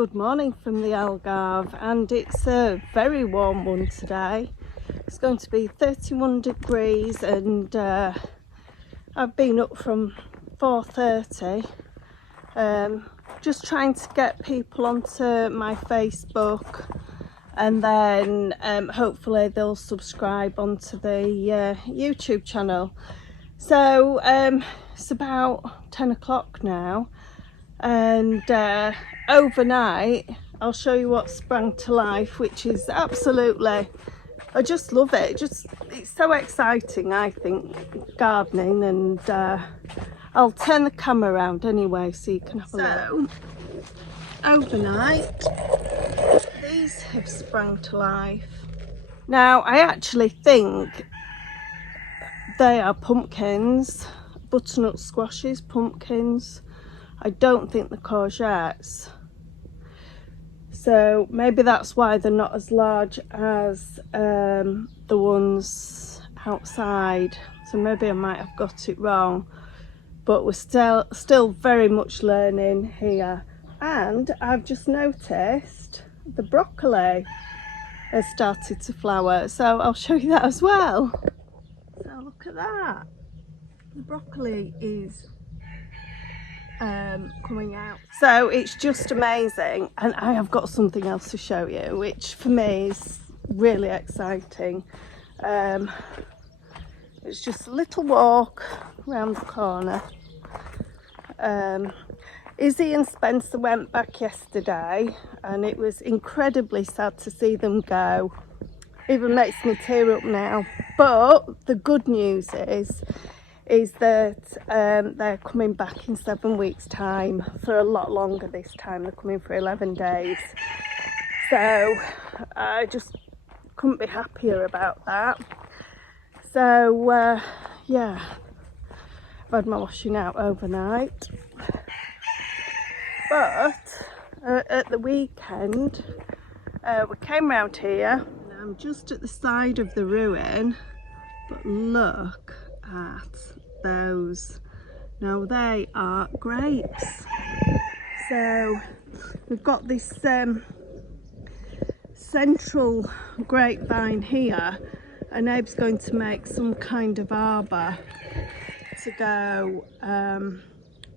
Good morning from the Algarve, and it's a very warm one today. It's going to be 31 degrees and I've been up from 4:30 just trying to get people onto my Facebook, and then hopefully they'll subscribe onto the YouTube channel. So it's about 10 o'clock now, and overnight I'll show you what sprang to life, which is absolutely, I just love it. It's so exciting, I think, gardening, and I'll turn the camera around anyway so you can have a look. Overnight these have sprang to life. Now I actually think they are pumpkins, butternut squashes, pumpkins. I don't think they're courgettes, so maybe that's why they're not as large as the ones outside. So maybe I might have got it wrong, but we're still very much learning here. And I've just noticed the broccoli has started to flower, so I'll show you that as well. So look at that, the broccoli is coming out. So it's just amazing, and I have got something else to show you, which for me is really exciting. It's just a little walk around the corner. Izzy and Spencer went back yesterday, and it was incredibly sad to see them go. Even makes me tear up now. But the good news is that they're coming back in 7 weeks' time, for a lot longer this time. They're coming for 11 days. So I just couldn't be happier about that. So yeah, I've had my washing out overnight. But at the weekend, we came round here, and I'm just at the side of the ruin, but look at those. Now they are grapes. So we've got this central grapevine here, and Abe's going to make some kind of arbour to go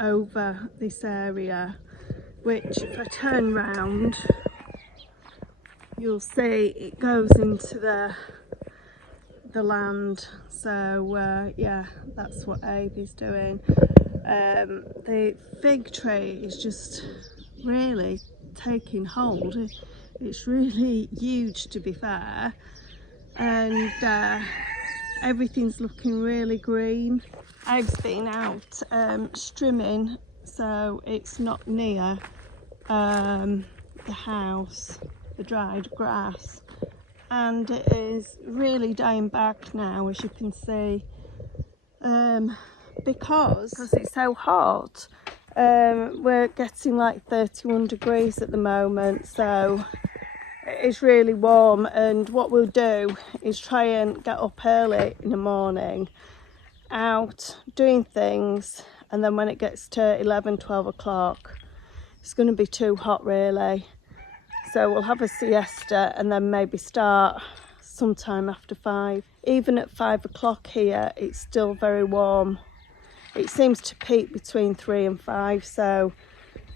over this area, which if I turn round you'll see it goes into the land. So yeah, that's what Abe is doing. The fig tree is just really taking hold. It's really huge, to be fair, and everything's looking really green. Abe's been out strimming, so it's not near the house, the dried grass, and it is really dying back now, as you can see, because it's so hot. We're getting like 31 degrees at the moment, so it's really warm. And what we'll do is try and get up early in the morning, out doing things, and then when it gets to 11-12 o'clock, it's going to be too hot really, so we'll have a siesta and then maybe start sometime after 5. Even at 5 o'clock here, it's still very warm. It seems to peak between 3 and 5, so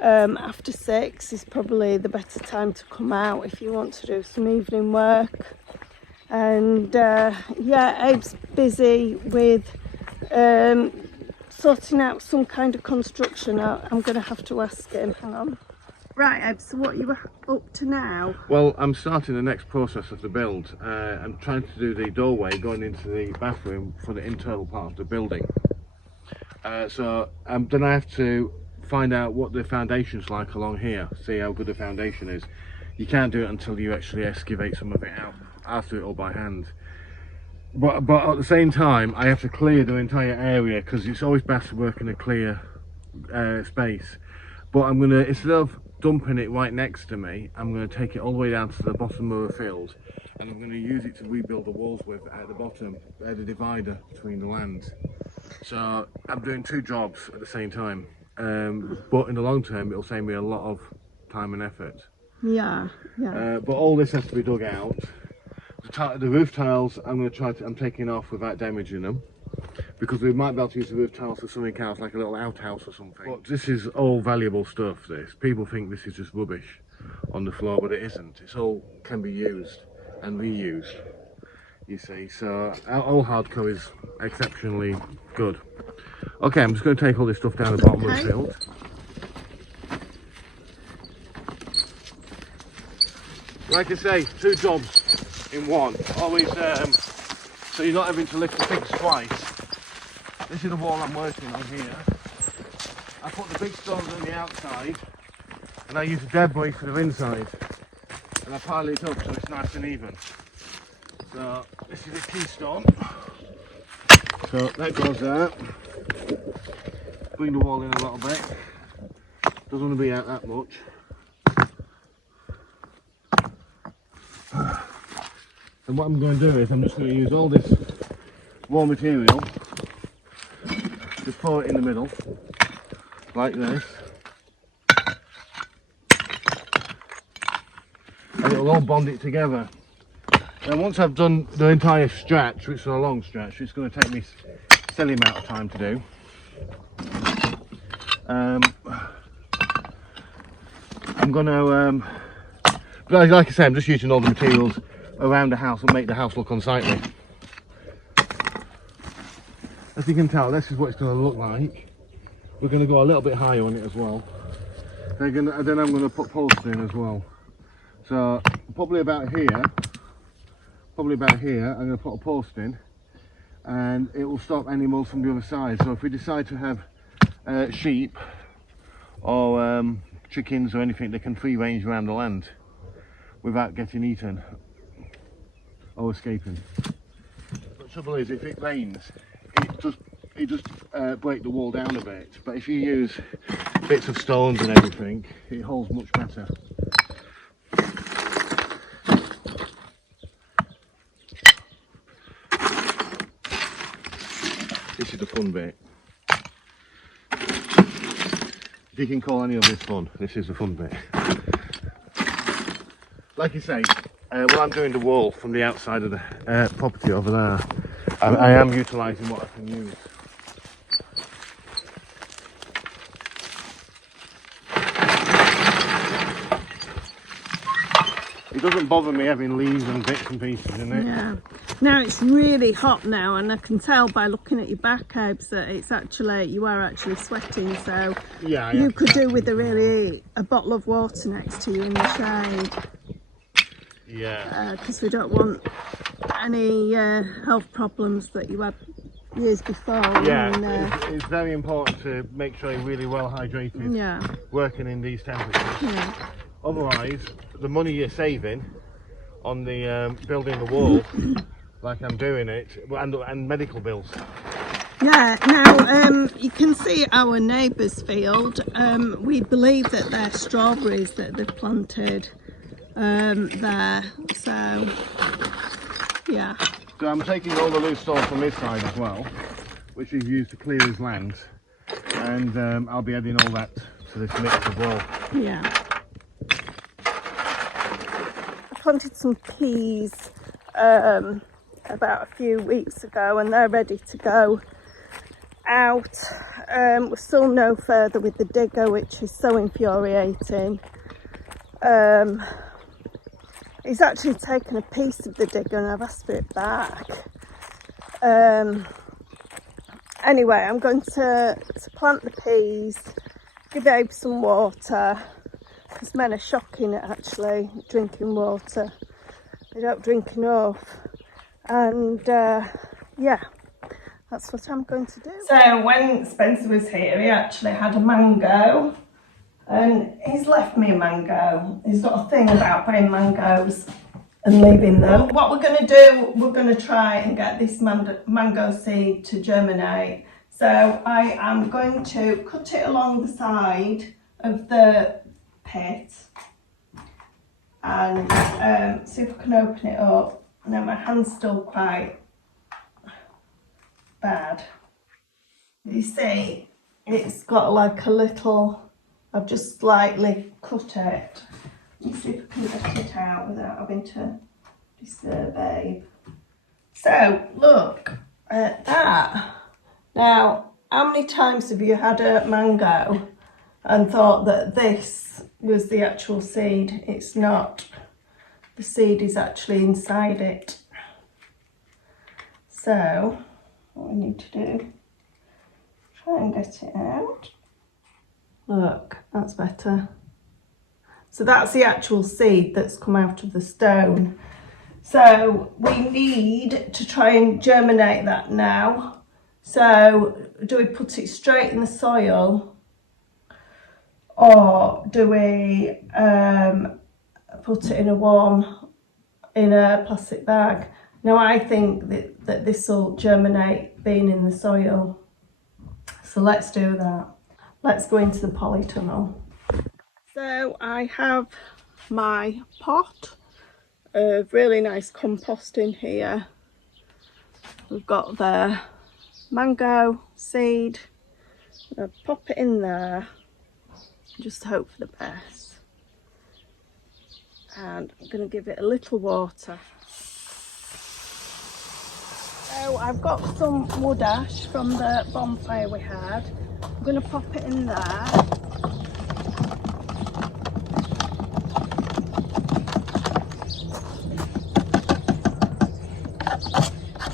after 6 is probably the better time to come out if you want to do some evening work. And yeah, Abe's busy with sorting out some kind of construction. I'm going to have to ask him. Hang on. Right, Abe, so what are you up to now? Well, I'm starting the next process of the build. I'm trying to do the doorway going into the bathroom for the internal part of the building. So then I have to find out what the foundation's like along here, see how good the foundation is. You can't do it until you actually excavate some of it out. I have to do it all by hand. But at the same time, I have to clear the entire area, because it's always best to work in a clear space. But I'm going to, instead of dumping it right next to me, I'm going to take it all the way down to the bottom of the field, and I'm going to use it to rebuild the walls with at the bottom, the divider between the land. So I'm doing 2 jobs at the same time, but in the long term it'll save me a lot of time and effort. Yeah, yeah. But all this has to be dug out. The roof tiles I'm taking off without damaging them, because we might be able to use the roof tiles for something else, like a little outhouse or something. But this is all valuable stuff. People think this is just rubbish on the floor, but it isn't. It's all can be used and reused, you see. So all hardcore is exceptionally good. Okay, I'm just going to take all this stuff down the bottom of the field. Like I say, 2 jobs in one. Always, so you're not having to lift the pigs twice. This is the wall I'm working on here. I put the big stones on the outside, and I use a debris for the inside, and I pile it up so it's nice and even. So this is a keystone. So that goes there. Bring the wall in a little bit. Doesn't want to be out that much. And what I'm going to do is I'm just going to use all this raw material, just pour it in the middle, like this, and it'll all bond it together. And once I've done the entire stretch, which is a long stretch, it's going to take me a silly amount of time to do. I'm going to, but like I say, I'm just using all the materials around the house and make the house look unsightly. As you can tell, this is what it's going to look like. We're going to go a little bit higher on it as well. Then I'm going to put posts in as well. So probably about here, I'm going to put a post in, and it will stop animals from the other side. So if we decide to have sheep or chickens or anything, they can free range around the land without getting eaten or escaping. The trouble is, if it rains, it just break the wall down a bit. But if you use bits of stones and everything, it holds much better. This is the fun bit. If you can call any of this fun, this is the fun bit. Like you say, while I'm doing the wall from the outside of the property over there, I am utilising what I can use. It doesn't bother me having leaves and bits and pieces in it. Yeah. Now it's really hot now, and I can tell by looking at your back, Hobes, that you are actually sweating. So yeah, you could do with a bottle of water next to you in the shade. Yeah. Because we don't want any health problems that you had years before. Yeah, it's very important to make sure you're really well hydrated. Yeah. Working in these temperatures. Yeah. Otherwise, the money you're saving on the building the wall, like I'm doing it, and medical bills. Yeah, now you can see our neighbour's field. We believe that they're strawberries that they've planted there, so yeah. So I'm taking all the loose soil from this side as well, which is used to clear his land, and I'll be adding all that to this mix as well. Yeah. I planted some peas about a few weeks ago, and they're ready to go out. We're still no further with the digger, which is so infuriating. He's actually taken a piece of the digger and I've asked for it back. Anyway, I'm going to plant the peas, give Abe some water, because men are shocking at actually drinking water. They don't drink enough. And yeah, that's what I'm going to do. So when Spencer was here, he actually had a mango, and he's left me a mango. He's got a thing about buying mangoes and leaving them. What we're going to do, we're going to try and get this mango seed to germinate. So I am going to cut it along the side of the pit and see if I can open it up. Now my hand's still quite bad. You see, it's got like a little I've just slightly cut it. Let me see if I can get it out without having to disturb Babe. So, look at that. Now, how many times have you had a mango and thought that this was the actual seed? It's not. The seed is actually inside it. So, what we need to do, try and get it out. Look, that's better. So that's the actual seed that's come out of the stone. So we need to try and germinate that now. So do we put it straight in the soil, or do we put it in a plastic bag? Now I think that this will germinate being in the soil. So let's do that. Let's go into the polytunnel. So I have my pot of really nice compost in here. We've got the mango seed. I'm going to pop it in there, just hope for the best. And I'm going to give it a little water. So I've got some wood ash from the bonfire we had. I'm going to pop it in there.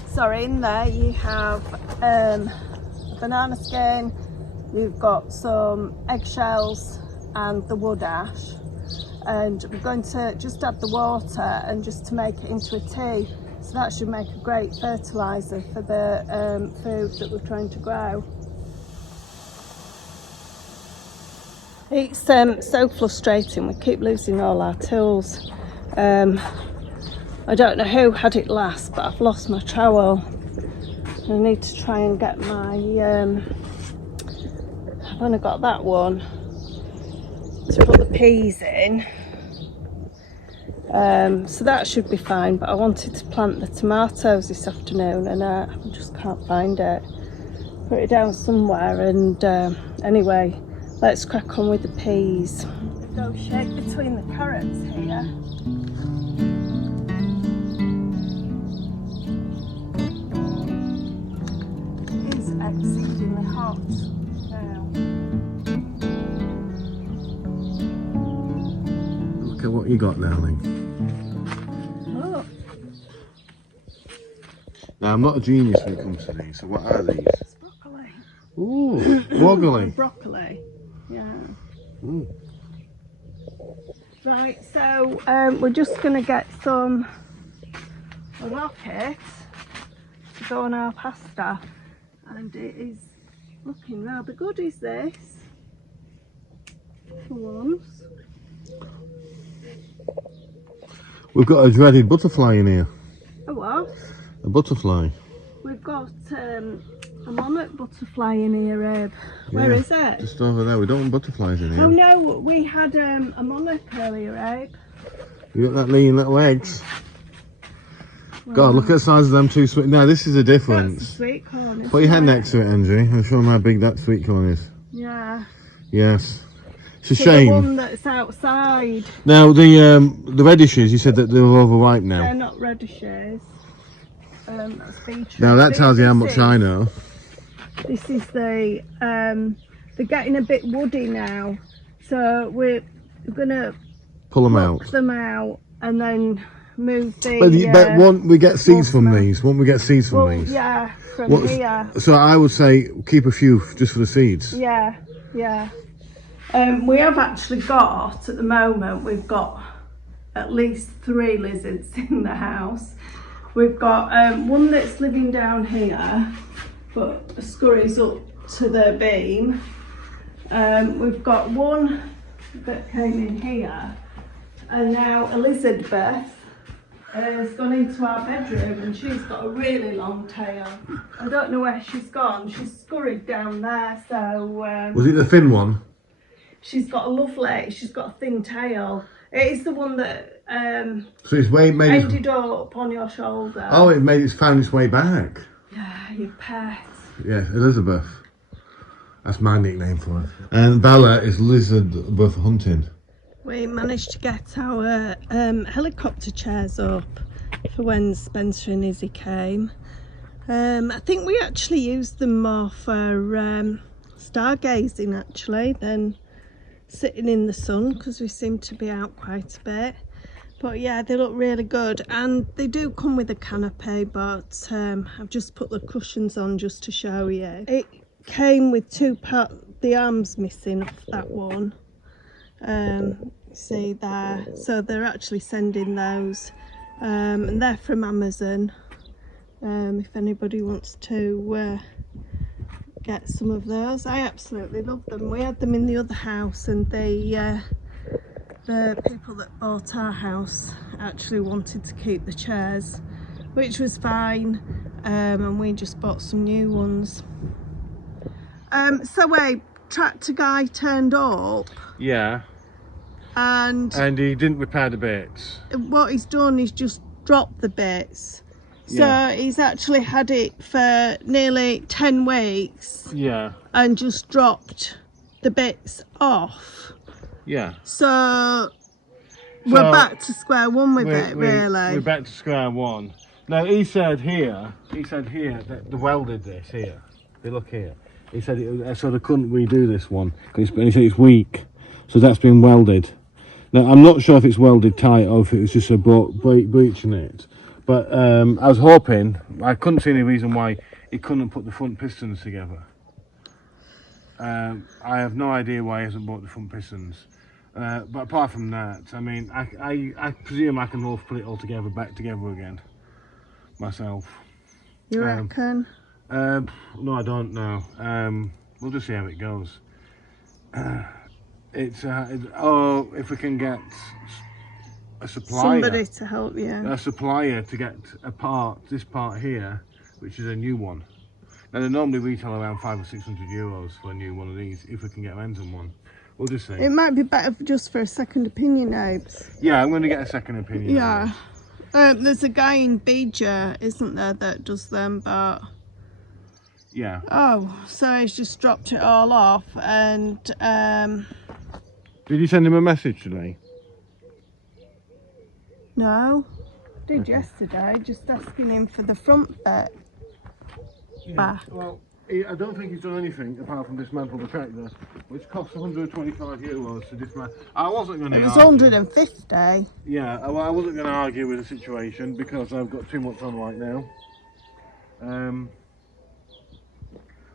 Sorry, in there you have a banana skin, you've got some eggshells and the wood ash, and we're going to just add the water and just to make it into a tea. So that should make a great fertiliser for the food that we're trying to grow. It's so frustrating, we keep losing all our tools. I don't know who had it last, but I've lost my trowel. I need to try and get my, I've only got that one to put the peas in. So that should be fine, but I wanted to plant the tomatoes this afternoon and I just can't find it. Put it down somewhere, and anyway, let's crack on with the peas. Negotiate between the carrots here. It is exceedingly hot now. Look at what you got, darling. Look. Now, I'm not a genius when it comes to these, so what are these? It's broccoli. Ooh, broccoli. Broccoli, yeah. Ooh. Right, so we're just going to get some rocket to go on our pasta, and it is looking rather good, is this? For once. We've got a dreaded butterfly in here. A what? A butterfly. We've got a monarch butterfly in here, Abe. Where is it? Just over there. We don't want butterflies in here. Oh no, we had a monarch earlier, Abe. You got that lean little eggs? Well, God, look at the size of them two sweet. Now, this is a that's difference. a sweet corn. Put your hand next to it, Andrew, and show them how big that sweet corn is. Yeah. Yes. It's a So shame. the one that's outside. Now, the radishes, you said that they're overripe now. They're not radishes. That's beetroot. Now, that tells you how much I know. This is the, they're getting a bit woody now. So we're going to Pull them pluck out. them out and then move the... But won't we get seeds from watermelon. these? Won't we get seeds from these? Yeah, from What's- here. So I would say keep a few just for the seeds. Yeah, yeah. We have actually got, at the moment, we've got at least 3 lizards in the house. We've got one that's living down here, but scurries up to the beam. We've got one that came in here, and now Elizabeth has gone into our bedroom, and she's got a really long tail. I don't know where she's gone. She's scurried down there, so... Was it the thin one? She's got she's got a thin tail. It is the one that So it's made ended up on your shoulder. Oh, it found its way back. Yeah, your pet. Yes, Elizabeth. That's my nickname for her. And Bella is lizard worth hunting. We managed to get our helicopter chairs up for when Spencer and Izzy came. I think we actually used them more for stargazing actually than sitting in the sun, because we seem to be out quite a bit. But yeah, they look really good, and they do come with a canopy, but I've just put the cushions on just to show you. It came with two parts, the arms missing off that one. See there, so they're actually sending those, and they're from Amazon. If anybody wants to get some of those, I absolutely love them. We had them in the other house, and the people that bought our house actually wanted to keep the chairs, which was fine, and we just bought some new ones. So a tractor guy turned up. Yeah. And he didn't repair the bits. What he's done is just dropped the bits. Yeah. So he's actually had it for nearly 10 weeks. Yeah. And just dropped the bits off. Yeah. So we're back to square one with it, really. We're back to square one. Now he said here that they welded this here. They look here. He said so they couldn't redo this one. He said it's weak. So that's been welded. Now, I'm not sure if it's welded tight or if it was just a breach in it. But I was hoping, I couldn't see any reason why he couldn't put the front pistons together. I have no idea why he hasn't bought the front pistons. But apart from that, I mean, I presume I can put it all together, back together again, myself. You reckon? No, I don't know. We'll just see how it goes. If we can get a supplier, somebody to help you, a supplier to get this part here, which is a new one. Now they normally retail around €500 or €600 for a new one of these. If we can get our hands on one, we'll just see. It might be better just for a second opinion, Abes. Yeah, I'm going to get a second opinion. Yeah, there's a guy in Bija, isn't there, that does them, but yeah. Oh, so he's just dropped it all off, and Did you send him a message today? No, I did yesterday, just asking him for the front bit back. Well, I don't think he's done anything apart from dismantle the tractor, which costs €125 to dismantle. I wasn't going to. It was 150. Yeah, I wasn't going to argue with the situation because I've got too much on right now.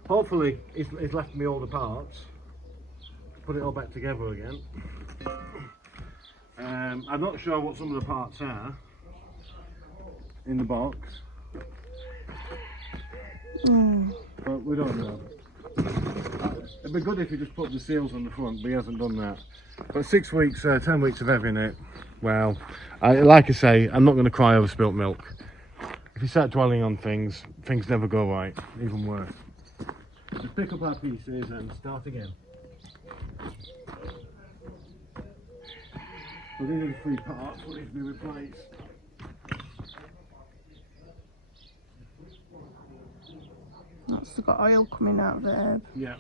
Hopefully, he's left me all the parts. Put it all back together again. I'm not sure what some of the parts are in the box, but we don't know. It'd be good if he just put the seals on the front, but he hasn't done that. But 6 weeks, 10 weeks of having it, well, like I say, I'm not going to cry over spilt milk. If you start dwelling on things, things never go right, even worse. Just pick up our pieces and start again. So these are the 3 parts that need to be replaced. That's got oil coming out of it. Yeah.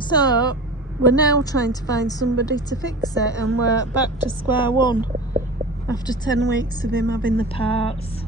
So we're now trying to find somebody to fix it, and we're back to square one after 10 weeks of him having the parts.